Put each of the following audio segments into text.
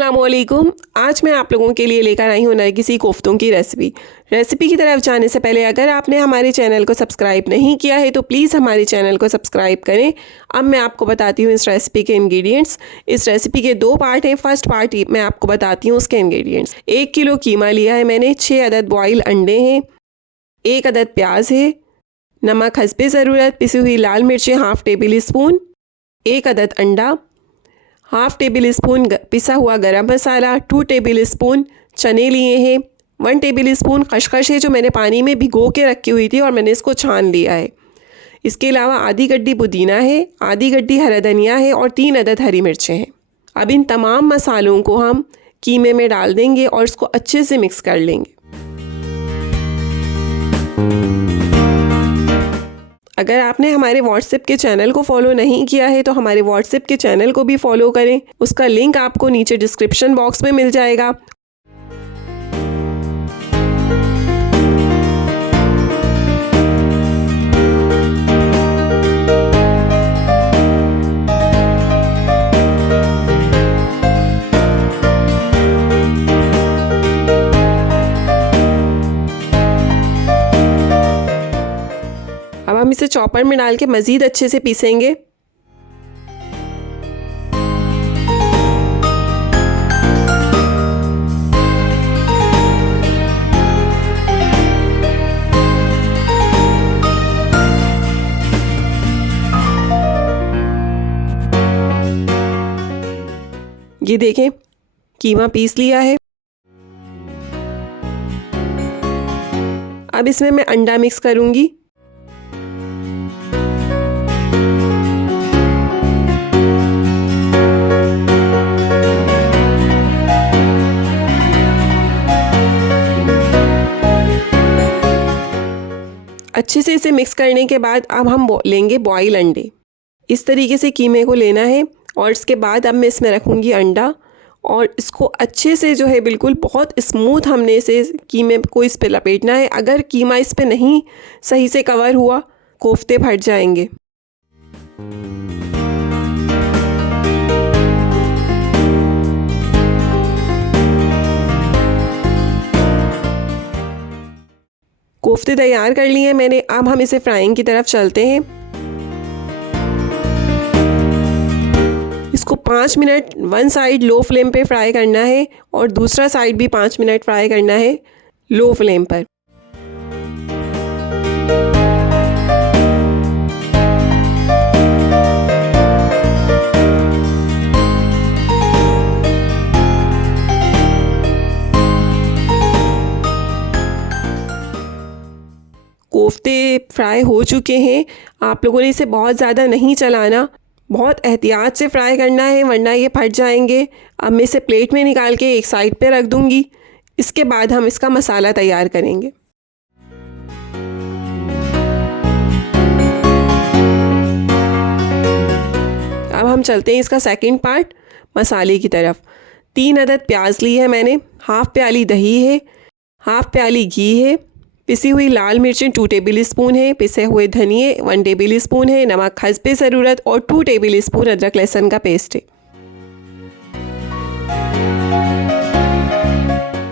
अस्सलामुअलैकुम। आज मैं आप लोगों के लिए लेकर आई हूँ नरगिस कोफ्तों की रेसिपी की तरफ जाने से पहले अगर आपने हमारे चैनल को सब्सक्राइब नहीं किया है तो प्लीज़ हमारे चैनल को सब्सक्राइब करें। अब मैं आपको बताती हूँ इस रेसिपी के इंग्रेडिएंट्स। इस रेसिपी के दो पार्ट हैं। फर्स्ट पार्ट मैं आपको बताती हूँ उसके इंग्रेडिएंट्स। 1 किलो कीमा लिया है मैंने, 6 अदद बॉयल अंडे हैं, 1 अदद प्याज है, नमक हस्बे ज़रूरत, पिसी हुई लाल मिर्चें हाफ़ टेबल स्पून, 1 अदद अंडा, हाफ़ टेबल स्पून पिसा हुआ गरम मसाला, 2 टेबल स्पून चने लिए हैं, 1 टेबल स्पून खसखस है जो मैंने पानी में भिगो के रखी हुई थी और मैंने इसको छान लिया है। इसके अलावा आधी गड्डी पुदीना है, आधी गड्डी हरा धनिया है और 3 अदद हरी मिर्चें हैं। अब इन तमाम मसालों को हम कीमे में डाल देंगे और इसको अच्छे से मिक्स कर लेंगे। अगर आपने हमारे व्हाट्सएप के चैनल को फॉलो नहीं किया है तो हमारे व्हाट्सएप के चैनल को भी फॉलो करें। उसका लिंक आपको नीचे डिस्क्रिप्शन बॉक्स में मिल जाएगा। अब हम इसे चॉपर में डाल के मज़ीद अच्छे से पीसेंगे। ये देखें, कीमा पीस लिया है। अब इसमें मैं अंडा मिक्स करूंगी। अच्छे से इसे मिक्स करने के बाद अब हम लेंगे बॉयल अंडे। इस तरीके से कीमे को लेना है और इसके बाद अब मैं इसमें रखूँगी अंडा और इसको अच्छे से जो है बिल्कुल बहुत स्मूथ हमने इसे कीमे को इस पे लपेटना है। अगर कीमा इस पे नहीं सही से कवर हुआ कोफ्ते फट जाएंगे। कोफ्ते तैयार कर लिए हैं मैंने। अब हम इसे फ्राइंग की तरफ चलते हैं। इसको 5 minute one side low flame पे फ्राई करना है और दूसरा साइड भी 5 मिनट फ्राई करना है लो फ्लेम पर। कोफ्ते फ्राई हो चुके हैं। आप लोगों ने इसे बहुत ज़्यादा नहीं चलाना, बहुत एहतियात से फ्राई करना है वरना ये फट जाएंगे। अब मैं इसे प्लेट में निकाल के एक साइड पे रख दूंगी। इसके बाद हम इसका मसाला तैयार करेंगे। अब हम चलते हैं इसका सेकंड पार्ट मसाले की तरफ। 3 अदद प्याज ली है मैंने, हाफ़ प्याली दही है, हाफ़ प्याली घी है, पिसी हुई लाल मिर्चें 2 टेबल स्पून है, पिसे हुए धनिए 1 टेबल स्पून है, नमक हस्बे ज़रूरत और 2 टेबल स्पून अदरक लहसुन का पेस्ट है।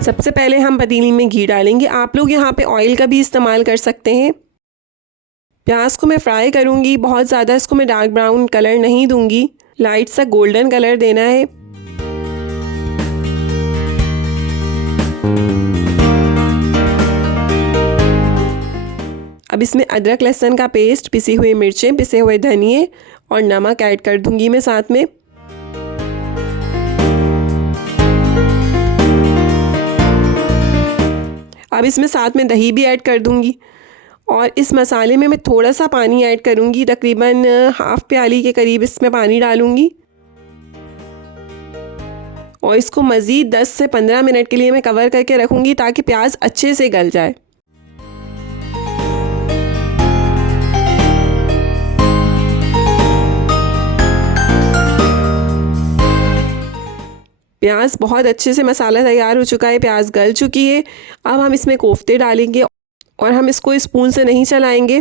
सबसे पहले हम पतीली में घी डालेंगे। आप लोग यहाँ पे ऑयल का भी इस्तेमाल कर सकते हैं। प्याज को मैं फ्राई करूँगी, बहुत ज़्यादा इसको मैं डार्क ब्राउन कलर नहीं दूंगी, लाइट सा गोल्डन कलर देना है। अब इसमें अदरक लहसुन का पेस्ट, पिसी हुई मिर्चें, पिसे हुए धनिए और नमक ऐड कर दूंगी मैं साथ में। अब इसमें साथ में दही भी ऐड कर दूंगी और इस मसाले में मैं थोड़ा सा पानी ऐड करूंगी, तकरीबन हाफ़ प्याली के करीब इसमें पानी डालूंगी और इसको मज़ीद 10 से 15 मिनट के लिए मैं कवर करके रखूंगी ताकि प्याज अच्छे से गल जाए। प्याज बहुत अच्छे से मसाला तैयार हो चुका है, प्याज गल चुकी है। अब हम इसमें कोफ्ते डालेंगे और हम इसको स्पून से नहीं चलाएंगे।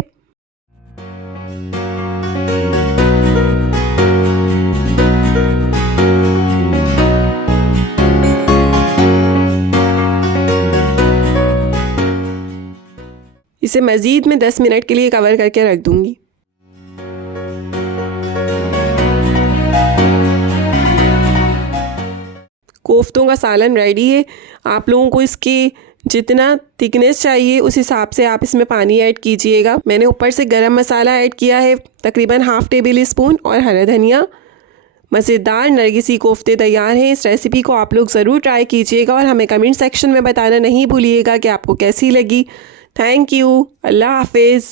इसे मज़ीद मैं 10 मिनट के लिए कवर करके रख दूँगी। कोफ्तों का सालन रेडी है। आप लोगों को इसकी जितना थिकनेस चाहिए उस हिसाब से आप इसमें पानी ऐड कीजिएगा। मैंने ऊपर से गरम मसाला ऐड किया है तकरीबन ½ टेबल स्पून और हरा धनिया। मज़ेदार नरगिसी कोफ्ते तैयार हैं। इस रेसिपी को आप लोग ज़रूर ट्राई कीजिएगा और हमें कमेंट सेक्शन में बताना नहीं भूलिएगा कि आपको कैसी लगी। Thank you. अल्लाह हाफिज़।